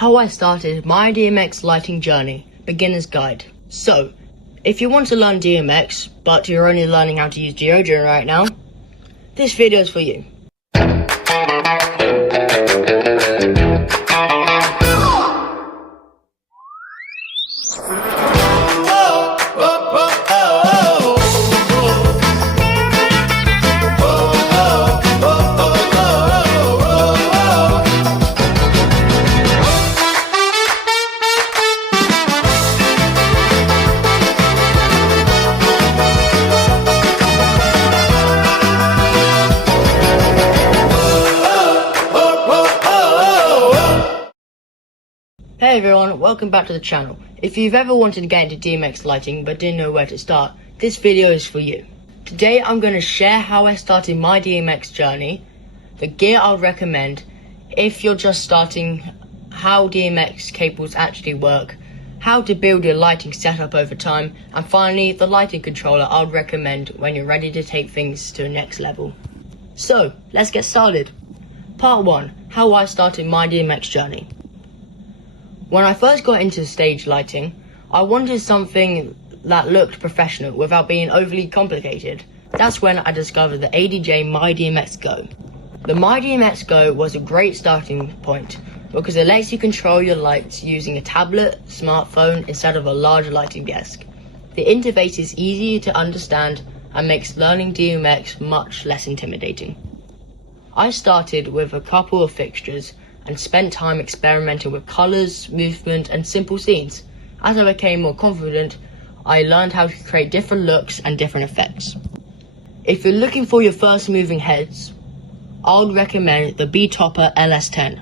how I started my DMX lighting journey, beginner's guide. So, if you want to learn DMX, but you're only learning how to use deodorant right now, this video is for you. Hey everyone, welcome back to the channel. If you've ever wanted to get into DMX lighting but didn't know where to start, this video is for you. Today I'm going to share how I started my DMX journey, the gear I'll recommend if you're just starting, how DMX cables actually work, how to build your lighting setup over time, and finally the lighting controller I would recommend when you're ready to take things to the next level. So, let's get started. Part 1. How I started my DMX journey. When I first got into stage lighting, I wanted something that looked professional without being overly complicated. That's when I discovered the ADJ MyDMX Go. The MyDMX Go was a great starting point because it lets you control your lights using a tablet, smartphone instead of a large lighting desk. The interface is easy to understand and makes learning DMX much less intimidating. I started with a couple of fixtures and spent time experimenting with colours, movement and simple scenes. As I became more confident, I learned how to create different looks and different effects. If you're looking for your first moving heads, I would recommend the betopper LS10.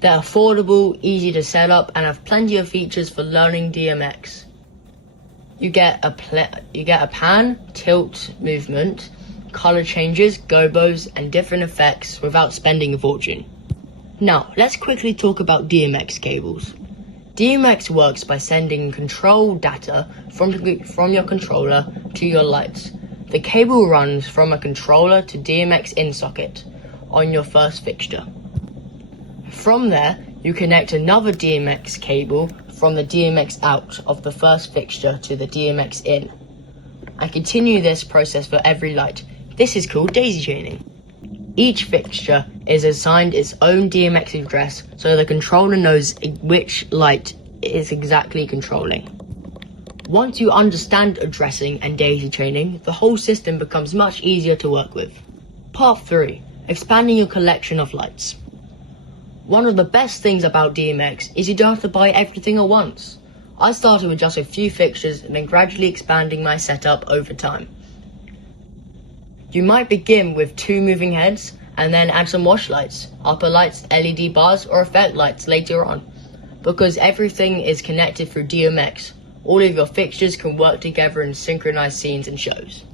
They're affordable, easy to set up and have plenty of features for learning DMX. You get a pan, tilt movement, colour changes, gobos and different effects without spending a fortune. Now, let's quickly talk about DMX cables. DMX works by sending control data from your controller to your lights. The cable runs from a controller to DMX in socket on your first fixture. From there, you connect another DMX cable from the DMX out of the first fixture to the DMX in, and continue this process for every light. This is called daisy chaining. Each fixture is assigned its own DMX address so the controller knows which light it is exactly controlling. Once you understand addressing and daisy chaining, the whole system becomes much easier to work with. Part 3. Expanding your collection of lights. One of the best things about DMX is you don't have to buy everything at once. I started with just a few fixtures and then gradually expanding my setup over time. You might begin with 2 moving heads and then add some wash lights, upper lights, LED bars or effect lights later on. Because everything is connected through DMX, all of your fixtures can work together in synchronized scenes and shows.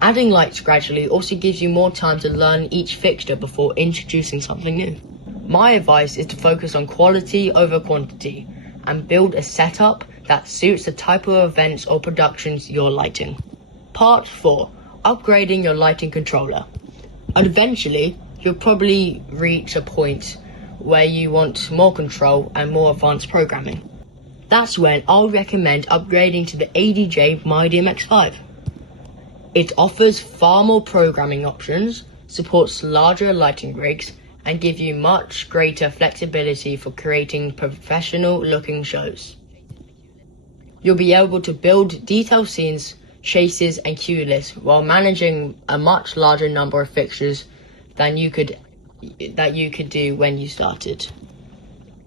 Adding lights gradually also gives you more time to learn each fixture before introducing something new. My advice is to focus on quality over quantity and build a setup that suits the type of events or productions you're lighting. Part 4. Upgrading your lighting controller. And eventually, you'll probably reach a point where you want more control and more advanced programming. That's when I'll recommend upgrading to the ADJ MyDMX5. It offers far more programming options, supports larger lighting rigs, and gives you much greater flexibility for creating professional looking shows. You'll be able to build detailed scenes, chases and cue lists while managing a much larger number of fixtures than you could do when you started.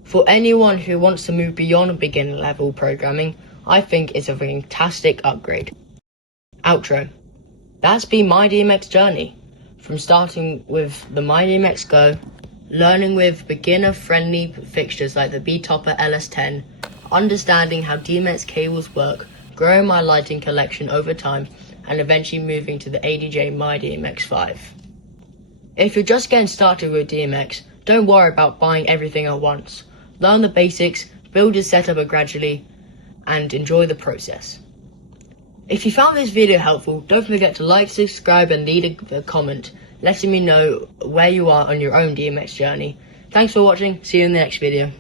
For anyone who wants to move beyond beginner level programming, I think it's a fantastic upgrade. Outro. That's been my DMX journey, from starting with the MyDMX Go, learning with beginner friendly fixtures like the betopper LS10, understanding how DMX cables work, growing my lighting collection over time, and eventually moving to the ADJ MyDMX5. If you're just getting started with DMX, don't worry about buying everything at once. Learn the basics, build your setup gradually, and enjoy the process. If you found this video helpful, don't forget to like, subscribe and leave a comment letting me know where you are on your own DMX journey. Thanks for watching, see you in the next video.